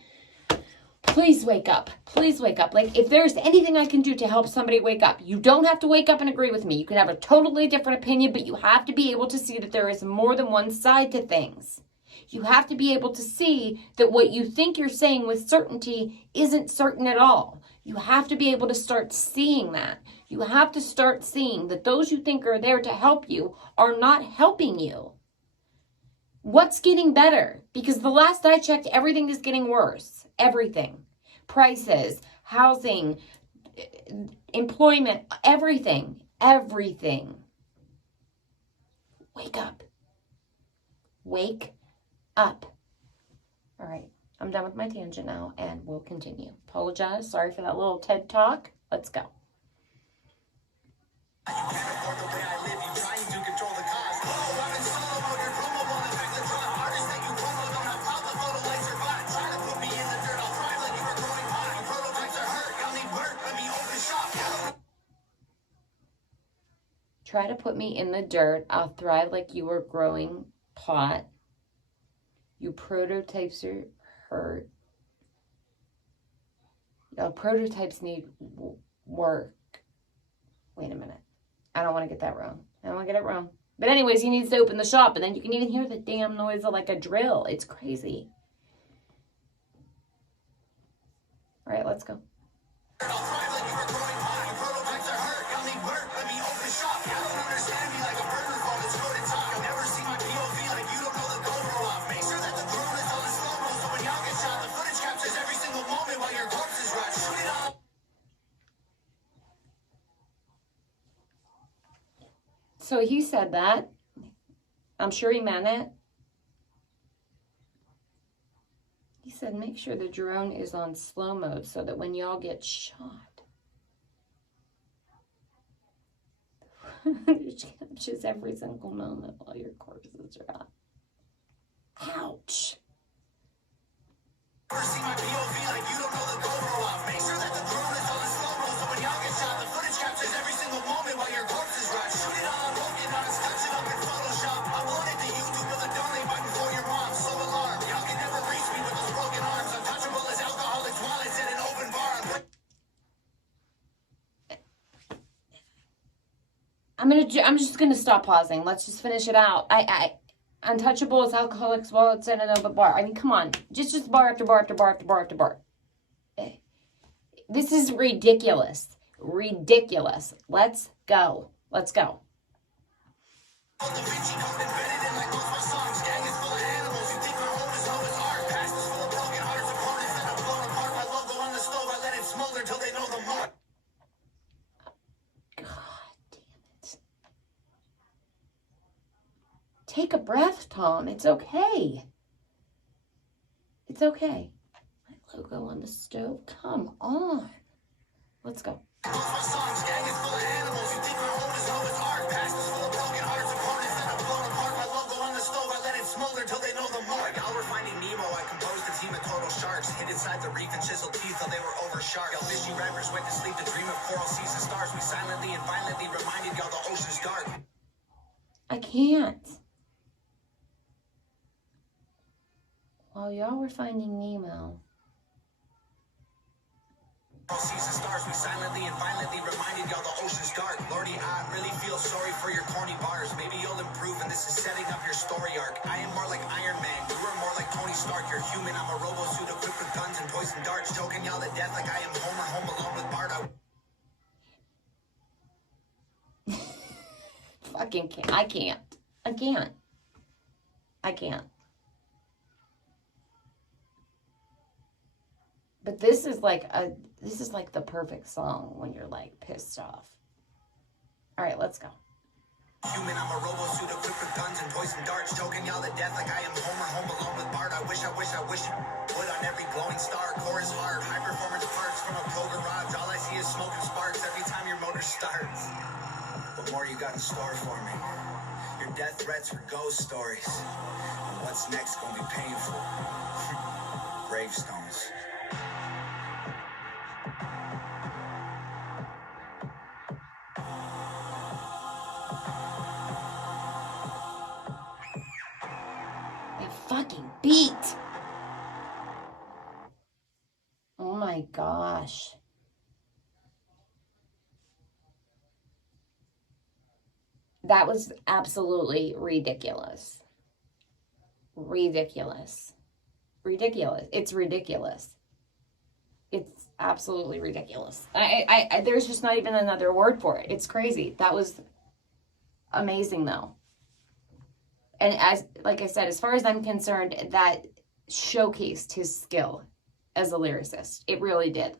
Please wake up. Please wake up. Like, if there's anything I can do to help somebody wake up, you don't have to wake up and agree with me. You can have a totally different opinion, but you have to be able to see that there is more than one side to things. You have to be able to see that what you think you're saying with certainty isn't certain at all. You have to be able to start seeing that. You have to start seeing that those you think are there to help you are not helping you. What's getting better? Because the last I checked, everything is getting worse. Everything. Prices, housing, employment, everything. Everything. Wake up. Wake up. All right. I'm done with my tangent now, and we'll continue. Apologize. Sorry for that little TED talk. Let's go. Try to put me in the dirt. I'll thrive like you were growing pot. You prototypes are hurt. Yo, prototypes need work. Wait a minute. I don't want to get that wrong. I don't want to get it wrong. But anyways, he needs to open the shop, and then you can even hear the damn noise of like a drill. It's crazy. All right, let's go. So he said that. I'm sure he meant it. He said, make sure the drone is on slow mode so that when y'all get shot, it captures every single moment while your corpses are out. Ouch. See my POV like you don't know the GoPro off. Make sure that the drone is on slow mode so when y'all get shot, the footage captures every single moment while your corpses rot. Shoot it all, broken arms, touch it up in Photoshop. Upload it to YouTube with a donate button for your mom. So alarmed, y'all can never reach me with those broken arms. Untouchable as alcoholics' wallets in an open bar. I'm just gonna stop pausing. Let's just finish it out. Untouchable as alcoholics' wallets in an open bar. I mean, come on. Just bar after bar after bar after bar after bar. This is ridiculous. Ridiculous. Let's go. Let's go. Take a breath, Tom. It's okay. It's okay. My logo on the stove. Come on. Let's go. Hid inside the reef and chiseled teeth till they were over sharp. Y'all fishy rappers went to sleep to dream of coral seas and stars. We silently and violently reminded y'all the ocean's dark. I can't. While y'all were finding Nemo. Seas and stars, we silently and violently reminded y'all the ocean's dark. Lordy, I really feel sorry for your corny bars. Maybe you'll improve and this is setting up your story arc. I am more like Iron Man, you are more like Tony Stark. You're human, I'm a robo suit equipped with guns and poison darts. Choking y'all to death like I am Homer home alone with Bart. Fucking can't. I can't. I can't. I can't. But this is like the perfect song when you're like pissed off. All right, let's go. Human, I'm a robo suit equipped with guns and poison darts. Choking y'all to death like I am Homer home alone with Bart. I wish would on every glowing star. Chorus hard, high performance parts from a pro garage. All I see is smoke and sparks every time your motor starts. the more you got in store for me. Your death threats were ghost stories. And what's next gonna be painful? Gravestones. My fucking beat. Oh my gosh. That was absolutely ridiculous. Ridiculous. Ridiculous. It's ridiculous. It's absolutely ridiculous. There's just not even another word for it. It's crazy. That was amazing though. And like I said, as far as I'm concerned, that showcased his skill as a lyricist. It really did.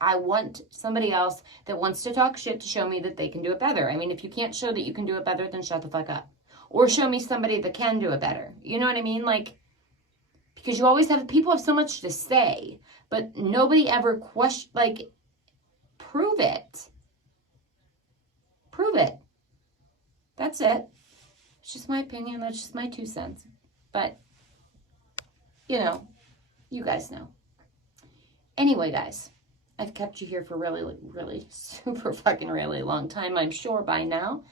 I want somebody else that wants to talk shit to show me that they can do it better. I mean, if you can't show that you can do it better, then shut the fuck up. Or show me somebody that can do it better. You know what I mean? Like, because you always have, people have so much to say, but nobody ever prove it. Prove it. That's it. It's just my opinion. That's just my 2 cents. But, you know, you guys know. Anyway, guys, I've kept you here for really super fucking really long time, I'm sure by now.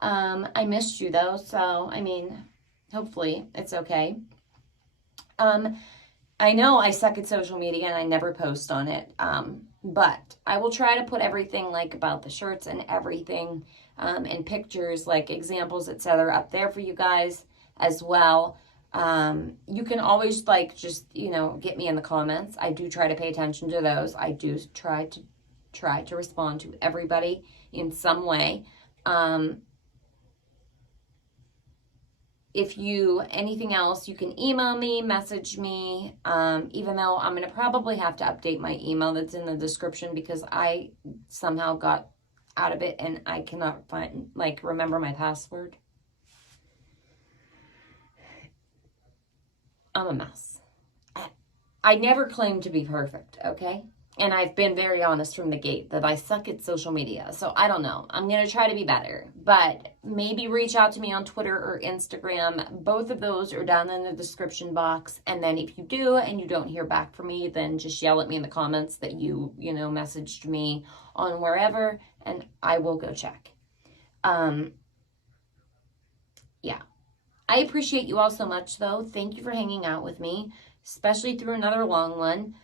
I missed you though, so, I mean, hopefully it's okay. I know I suck at social media and I never post on it, but I will try to put everything like about the shirts and everything, and pictures, like examples, etc. up there for you guys as well. You can always just, get me in the comments. I do try to pay attention to those. I do try to respond to everybody in some way. If anything else, you can email me, message me, even though I'm going to probably have to update my email that's in the description because I somehow got out of it and I cannot remember my password. I'm a mess. I never claimed to be perfect, okay? And I've been very honest from the gate that I suck at social media. So I don't know. I'm going to try to be better. But maybe reach out to me on Twitter or Instagram. Both of those are down in the description box. And then if you do and you don't hear back from me, then just yell at me in the comments that you messaged me on wherever. And I will go check. Yeah. I appreciate you all so much, though. Thank you for hanging out with me, especially through another long one.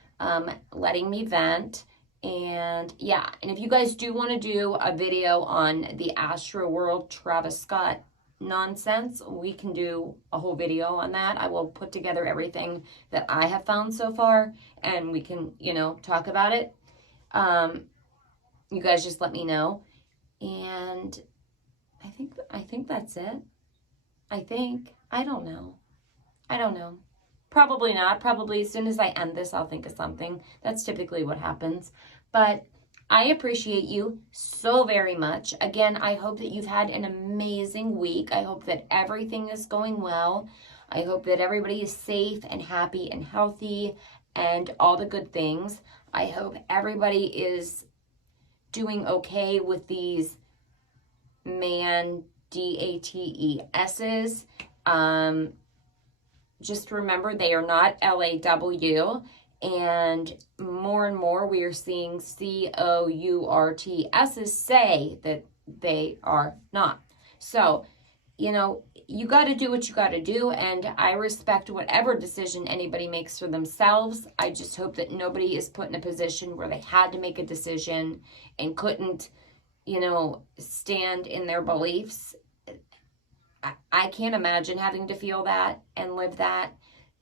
Letting me vent. And yeah, and if you guys do want to do a video on the Astro World Travis Scott nonsense, we can do a whole video on that. I will put together everything that I have found so far and we can, talk about it. You guys just let me know. And I think that's it. I don't know. Probably not. Probably as soon as I end this, I'll think of something. That's typically what happens. But I appreciate you so very much. Again, I hope that you've had an amazing week. I hope that everything is going well. I hope that everybody is safe and happy and healthy and all the good things. I hope everybody is doing okay with these DATESs. Just remember, they are not LAW, and more we are seeing COURTSs say that they are not. So, you got to do what you got to do, and I respect whatever decision anybody makes for themselves. I just hope that nobody is put in a position where they had to make a decision and couldn't, stand in their beliefs. I can't imagine having to feel that and live that.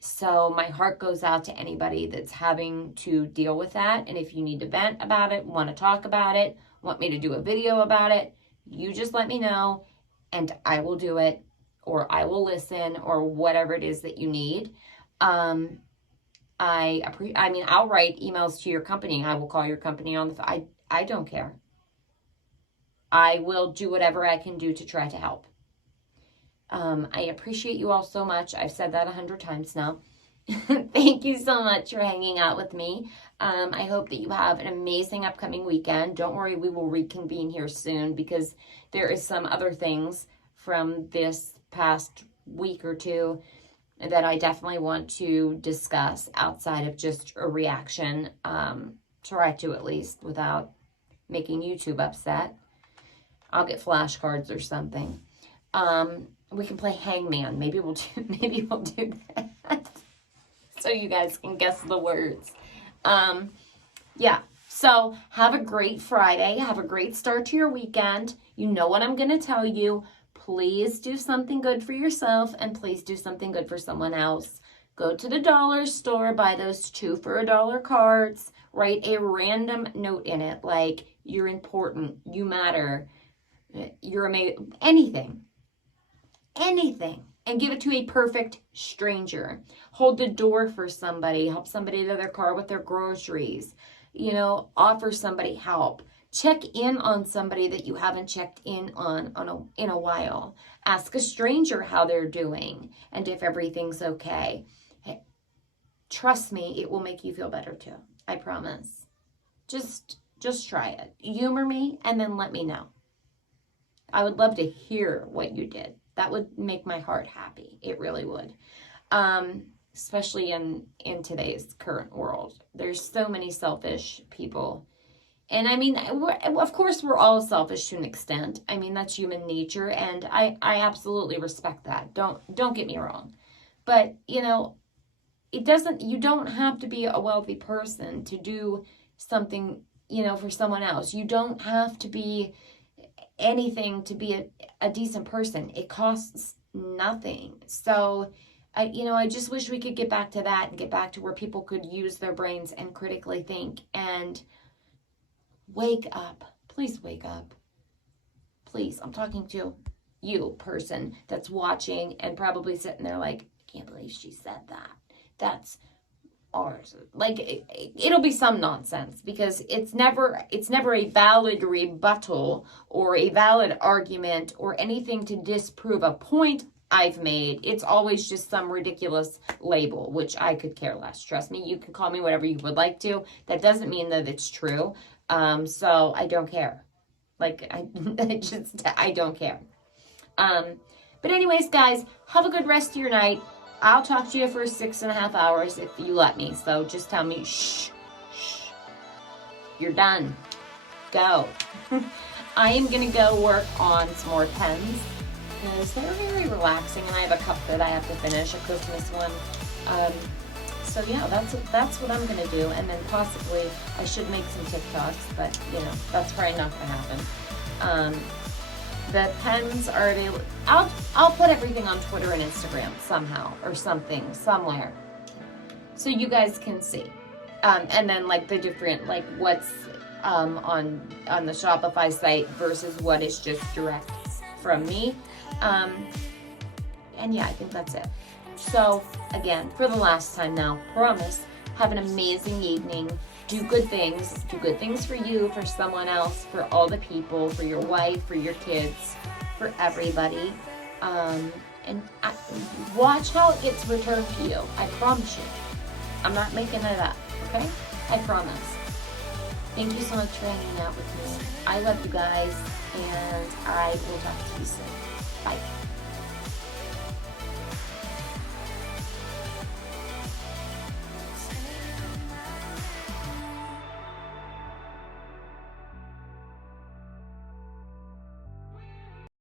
So my heart goes out to anybody that's having to deal with that. And if you need to vent about it, want to talk about it, want me to do a video about it, you just let me know and I will do it, or I will listen, or whatever it is that you need. I'll write emails to your company. I will call your company on the phone. I don't care. I will do whatever I can do to try to help. I appreciate you all so much. I've said that 100 times now. Thank you so much for hanging out with me. I hope that you have an amazing upcoming weekend. Don't worry, we will reconvene here soon because there is some other things from this past week or two that I definitely want to discuss outside of just a reaction. Try to, at least, without making YouTube upset. I'll get flashcards or something. We can play Hangman. Maybe we'll do that. So you guys can guess the words. Yeah. So have a great Friday. Have a great start to your weekend. You know what I'm going to tell you. Please do something good for yourself and please do something good for someone else. Go to the dollar store, buy those 2 for $1 cards, write a random note in it like you're important, you matter, you're amazing, anything, and give it to a perfect stranger. Hold the door for somebody, help somebody to their car with their groceries, offer somebody help. Check in on somebody that you haven't checked in in a while. Ask a stranger how they're doing and if everything's okay. Hey, trust me, it will make you feel better too. I promise. Just try it. Humor me and then let me know. I would love to hear what you did. That would make my heart happy. It really would. Especially in today's current world. There's so many selfish people. And I mean, of course, we're all selfish to an extent. I mean, that's human nature, and I absolutely respect that. Don't get me wrong. But, you don't have to be a wealthy person to do something, for someone else. You don't have to be anything to be a decent person. It costs nothing. So, I just wish we could get back to that and get back to where people could use their brains and critically think and wake up. Please wake up. Please, I'm talking to you, person that's watching and probably sitting there like, I can't believe she said that. That's ours. Like, it'll be some nonsense because it's never a valid rebuttal or a valid argument or anything to disprove a point I've made. It's always just some ridiculous label, which I could care less. Trust me, you can call me whatever you would like to. That doesn't mean that it's true. So I don't care. Like, I don't care. But anyways, guys, have a good rest of your night. I'll talk to you for 6.5 hours if you let me. So just tell me, shh, you're done. Go. I am going to go work on some more pens because they're very relaxing, and I have a cup that I have to finish, a Christmas one. So yeah, that's what I'm gonna do, and then possibly I should make some TikToks, but that's probably not gonna happen. The pens are available. I'll put everything on Twitter and Instagram somehow or something somewhere, so you guys can see. And then like the different what's on the Shopify site versus what is just direct from me. And yeah, I think that's it. So, again, for the last time now, promise, have an amazing evening. Do good things. Do good things for you, for someone else, for all the people, for your wife, for your kids, for everybody. And watch how it gets returned to you. I promise you. I'm not making it up, okay? I promise. Thank you so much for hanging out with me. I love you guys, and I will talk to you soon. Bye.